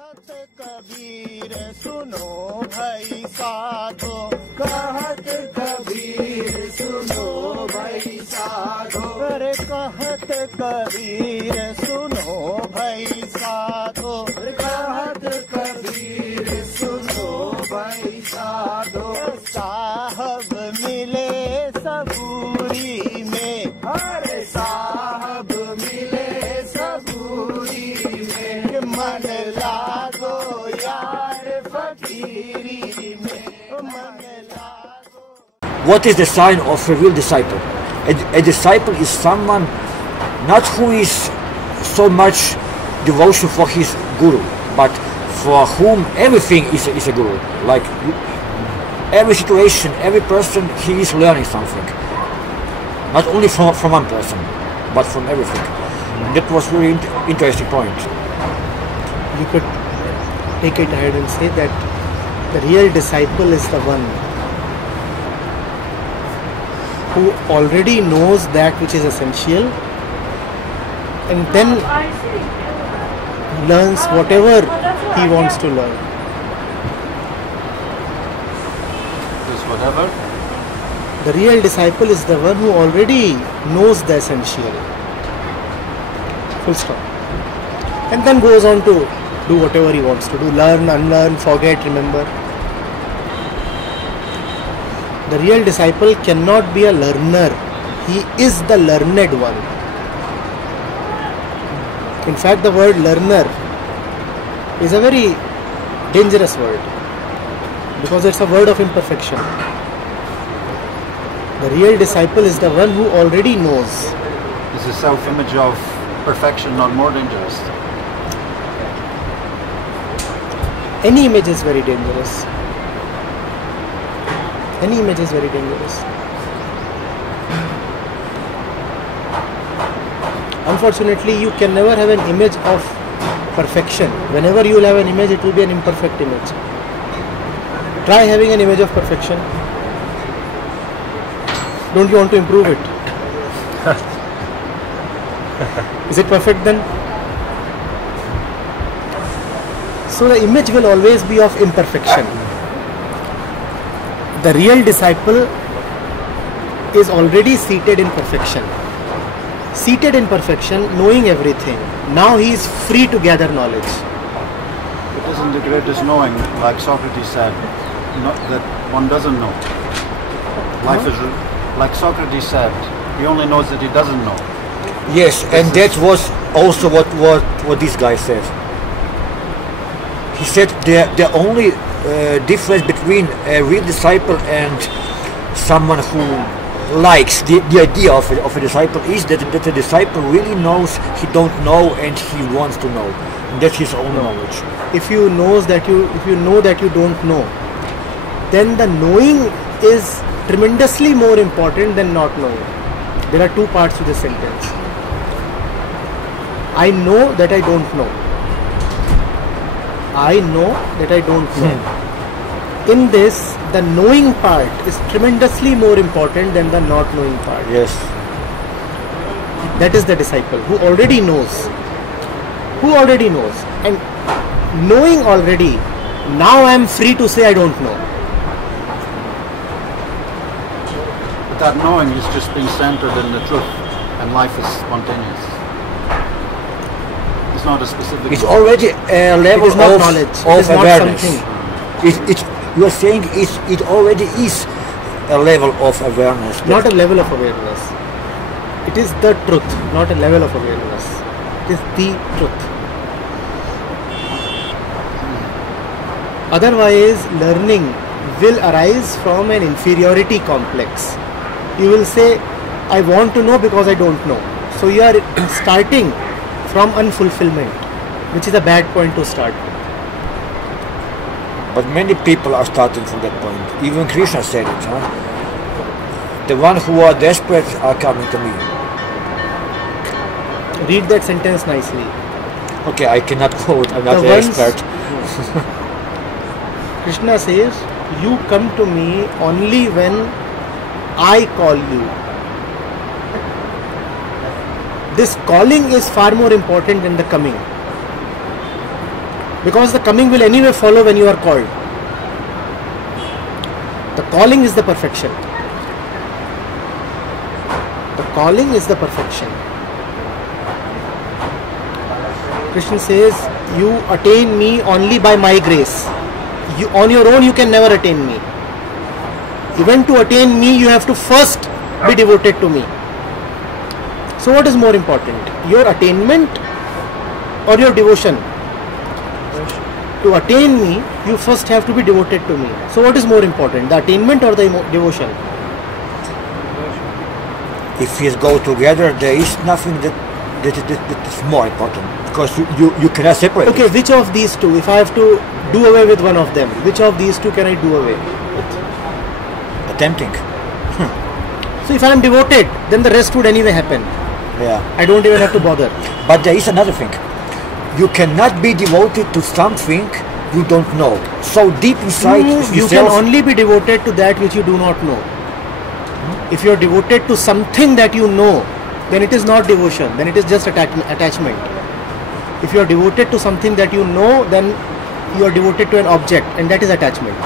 कहत कबीर सुनो भाई साधो, कहत कबीर सुनो भाई साधो, अरे कहत कबीर सुनो भाई साधो, कहत कबीर सुनो भाई साधो। साहब मिले सबूरी में, अरे साहब मिले सबूरी में, मन लागो यार फकीरी में, मन लागो। What is the sign of a real disciple? A disciple is someone not who is so much devotion for his guru, but for whom everything is a guru. Like every situation, every person, he is learning something. Not only from one person, but from everything. And that was really interesting point. You could take it ahead and say that the real disciple is the one who already knows that which is essential and then learns whatever he wants to learn. Whatever? The real disciple is the one who already knows the essential. Full stop. And then goes on to do whatever he wants to do. Learn, unlearn, forget, remember. The real disciple cannot be a learner. He is the learned one. In fact, the word learner is a very dangerous word because it's a word of imperfection. The real disciple is the one who already knows. Is the self-image of perfection not more dangerous? Any image is very dangerous. Any image is very dangerous. Unfortunately, you can never have an image of perfection. Whenever you will have an image, it will be an imperfect image. Try having an image of perfection. Don't you want to improve it? Is it perfect then? So the image will always be of imperfection. The real disciple is already seated in perfection. Seated in perfection, knowing everything. Now he is free to gather knowledge. It isn't the greatest knowing, like Socrates said, that one doesn't know. Life is like Socrates said, he only knows that he doesn't know. Yes, and that was also what this guy said. He said the only difference between a real disciple and someone who likes the idea of a disciple is that the disciple really knows he don't know and he wants to know. And that's his own knowledge. If you know that you don't know, then the knowing is tremendously more important than not knowing. There are two parts to the sentence. I know that I don't know. I know that I don't know. In this, the knowing part is tremendously more important than the not knowing part. Yes. That is the disciple who already knows. Who already knows. And knowing already, now I am free to say I don't know. But that knowing is just being centered in the truth, and life is spontaneous. It's not a specific. It's already a level it is not of knowledge. Of it is awareness. Not something. You are saying it already is a level of awareness. Not a level of awareness. It is the truth, not a level of awareness. It is the truth. Otherwise, learning will arise from an inferiority complex. You will say, I want to know because I don't know. So you are starting from unfulfillment, which is a bad point to start. But many people are starting from that point. Even Krishna said it. The ones who are desperate are coming to me. Read that sentence nicely. Okay, I cannot quote. I'm not an expert. Krishna says, you come to me only when I call you. This calling is far more important than the coming. Because the coming will anyway follow when you are called. The calling is the perfection. The calling is the perfection. Krishna says, you attain me only by my grace. You, on your own you can never attain me. Even to attain me you have to first be devoted to me. So what is more important? Your attainment or your devotion? To attain me, you first have to be devoted to me. So what is more important? The attainment or the devotion? If these go together, there is nothing that is more important, because you cannot separate. Okay, it. which of these two? If I have to do away with one of them, which of these two can I do away with? Attempting. So if I am devoted, then the rest would anyway happen. Yeah. I don't even have to bother. But there is another thing. You cannot be devoted to something you don't know. So deep inside You can only be devoted to that which you do not know. If you are devoted to something that you know, then it is not devotion, then it is just attachment. If you are devoted to something that you know, then you are devoted to an object, and that is attachment.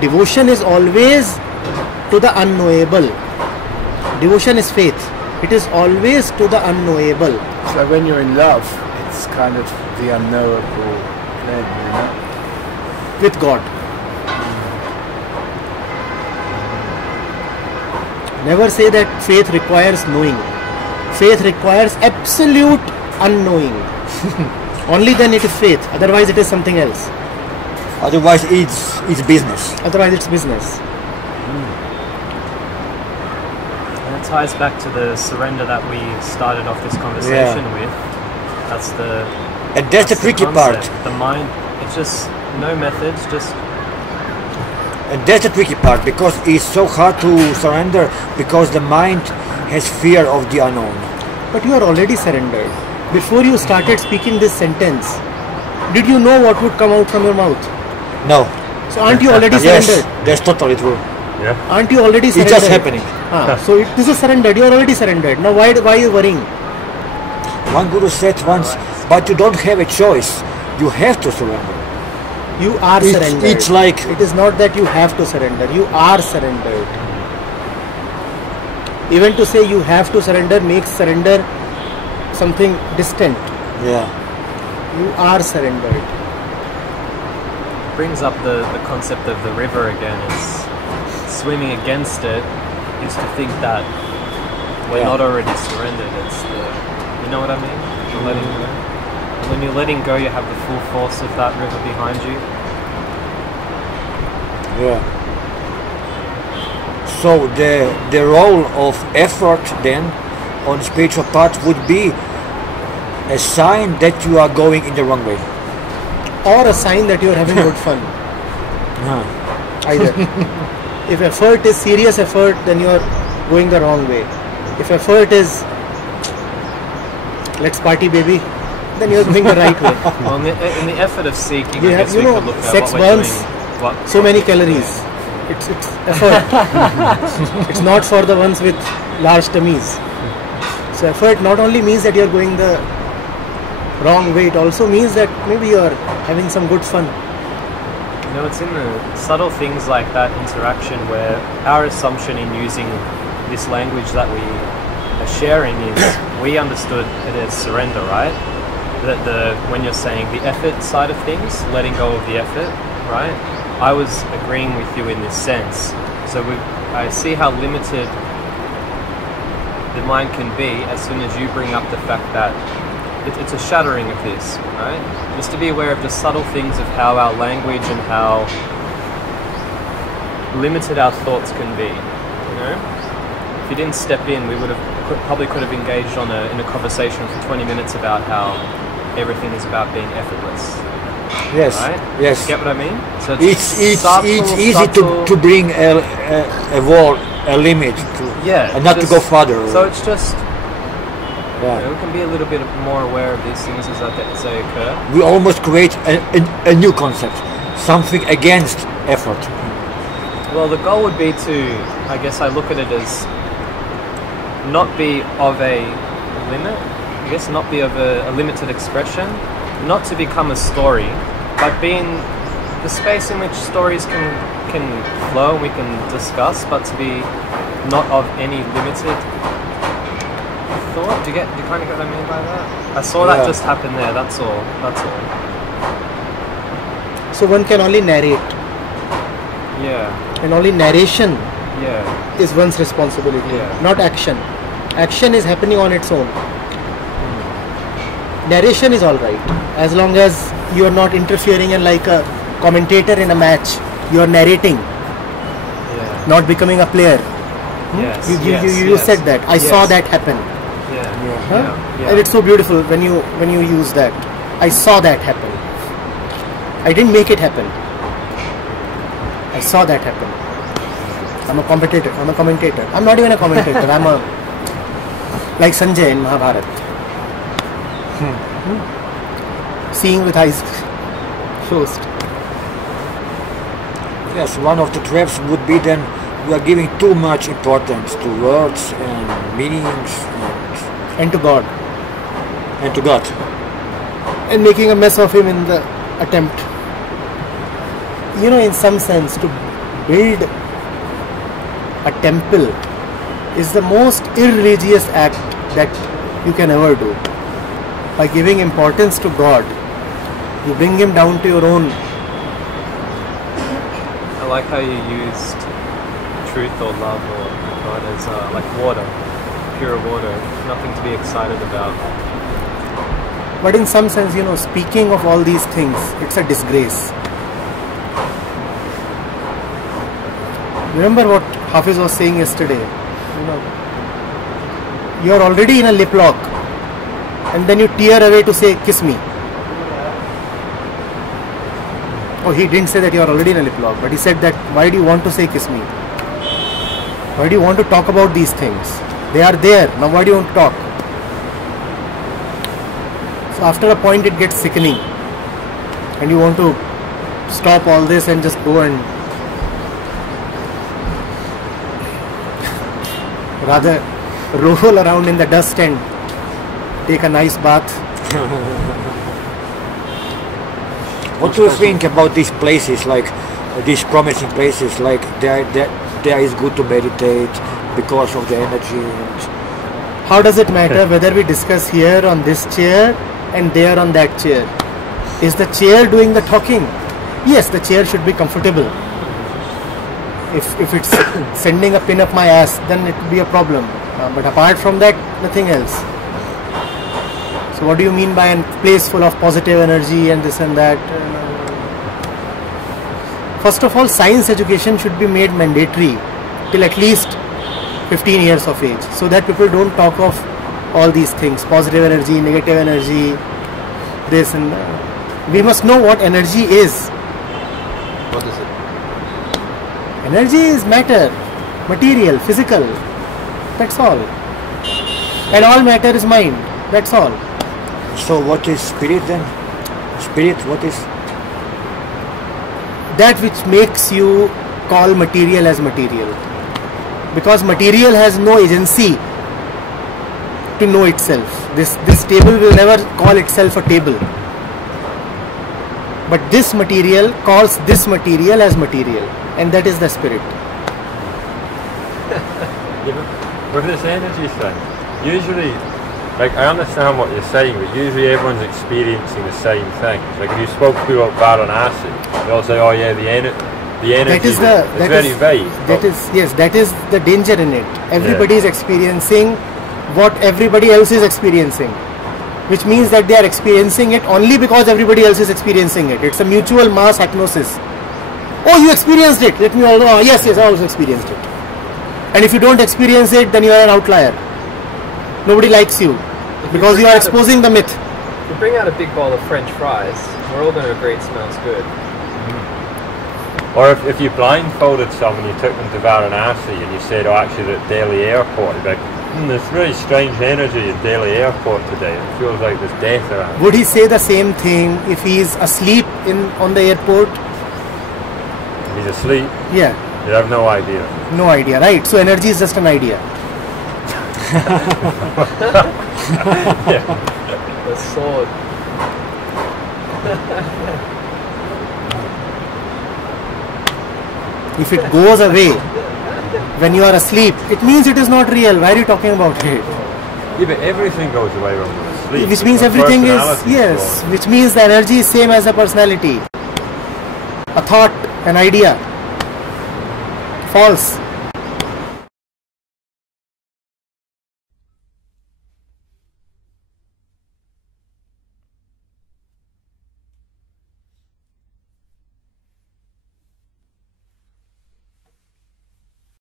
Devotion is always to the unknowable. Devotion is faith. It is always to the unknowable. So when you're in love, it's kind of the unknowable then, you know? With God. Never say that faith requires knowing. Faith requires absolute unknowing. Only then it is faith. Otherwise it is something else. Otherwise it's business. Otherwise it's business. And it ties back to the surrender that we started off this conversation with. That's the And that's the tricky part. concept. The mind, it's just no methods, just And that's the tricky part, because it's so hard to surrender, because the mind has fear of the unknown. But you are already surrendered. Before you started speaking this sentence, did you know what would come out from your mouth? No. So aren't you already Yes, surrendered? that's totally true. Aren't you already surrendered? It's just happening. So this is surrendered. You are already surrendered. Now why are you worrying? One guru said once, but you don't have a choice. You have to surrender. You are surrendered. It's like... It is not that you have to surrender. You are surrendered. Even to say you have to surrender makes surrender something distant. Yeah. You are surrendered. brings up the concept of the river again. It's swimming against it is to think that we're not already surrendered. It's the, you know what I mean? The letting go. And when you're letting go, you have the full force of that river behind you. Yeah. So the role of effort then on spiritual path would be a sign that you are going in the wrong way. Or a sign that you are having good fun. Either. If effort is serious effort, then you are going the wrong way. If effort is let's party baby, then you are going the right way. Well, in the effort of seeking, We I have, guess you we know, could look at sex what we're burns doing. so many calories. It's effort. It's not for the ones with large tummies. So effort not only means that you are going the wrong way, it also means that maybe you are having some good fun. You know, it's in the subtle things like that interaction where our assumption in using this language that we are sharing is we understood it as surrender, right? That when you're saying the effort side of things, letting go of the effort, right? I was agreeing with you in this sense. So I see how limited the mind can be as soon as you bring up the fact that it's a shattering of this, right? Just to be aware of the subtle things of how our language and how limited our thoughts can be, you know? If you didn't step in, we probably could have engaged in a conversation for 20 minutes about how everything is about being effortless. Yes. Right? Yes. Get what I mean? So It's easy subtle. to bring a wall, a limit, and not to go further. So it's just, Yeah. you know, we can be a little bit more aware of these things as they occur. We almost create a new concept, something against effort. Well, the goal would be to, I guess I look at it as not be of a limit, I guess not be of a limited expression, not to become a story, but being the space in which stories can flow and we can discuss, but to be not of any limited thought. Do you kind of get what I mean by that? I saw that just happen there. That's all. So one can only narrate, Yeah. and only narration Yeah. is one's responsibility, Yeah. not action. Action is happening on its own. Narration is all right, as long as you are not interfering and like a commentator in a match. You are narrating, Yeah. not becoming a player. Yes. You said that. I saw that happen. Yeah. Huh? Yeah. And it's so beautiful when you use that. I saw that happen. I didn't make it happen. I saw that happen. I'm a commentator. I'm not even a commentator. I'm a like Sanjay in Mahabharata. Seeing with eyes closed. Yes, one of the traps would be then we are giving too much importance to words and meanings And to God. and to God. And making a mess of him in the attempt. You know, in some sense, to build a temple is the most irreligious act that you can ever do. By giving importance to God, you bring him down to your own. I like how you used truth or love or God as like water, pure water, nothing to be excited about. But in some sense, you know, speaking of all these things, it's a disgrace. Remember what Hafiz was saying yesterday? You know, you're already in a lip lock, and then you tear away to say, "Kiss me." Oh, he didn't say that you're already in a lip lock, but he said that, why do you want to say "kiss me"? Why do you want to talk about these things? They are there. Now why do you want to talk? So after a point it gets sickening, and you want to stop all this and just go and rather roll around in the dust and take a nice bath. What do you think about these places, like these promising places, like there is good to meditate because of the energy? And How does it matter whether we discuss here on this chair and there on that chair? Is the chair doing the talking? Yes, the chair should be comfortable. If it's sending a pin up my ass, then it would be a problem. But apart from that, nothing else. So what do you mean by a place full of positive energy and this and that? First of all, science education should be made mandatory till at least 15 years of age, so that people don't talk of all these things, positive energy, negative energy, this and that. We must know what energy is. What is it? Energy is matter, material, physical. That's all. And all matter is mind. That's all. so what is spirit then? Spirit, what is? That which makes you call material as material. Because material has no agency to know itself. This table will never call itself a table. But this material calls this material as material. And that is the spirit. With this energy thing, usually, like I understand what you're saying, but usually everyone's experiencing the same thing. Like if you spoke to people about Varanasi, they all say, "Oh yeah, the energy." That is it's very vague. That is the danger in it. Everybody is experiencing what everybody else is experiencing, which means that they are experiencing it only because everybody else is experiencing it. It's a mutual mass hypnosis. Oh, you experienced it. Let me also. Oh, yes, I also experienced it. And if you don't experience it, then you are an outlier. Nobody likes you because you are exposing the myth. If you bring out a big bowl of French fries, we're all going to agree it smells good. Or if you blindfolded someone, you took them to Varanasi and you said, "Oh, actually, they're at Delhi Airport," you'd be like, "There's really strange energy at Delhi Airport today. It feels like there's death around." Would he say the same thing if he is asleep on the airport? He's asleep. Yeah. You have no idea. No idea, right? So energy is just an idea. The sword. If it goes away when you are asleep, it means it is not real. Why are you talking about it? Yeah, but everything goes away when we're asleep. Which means Our everything is, personality's yes, gone. which means the energy is same as the personality. A thought, an idea. False.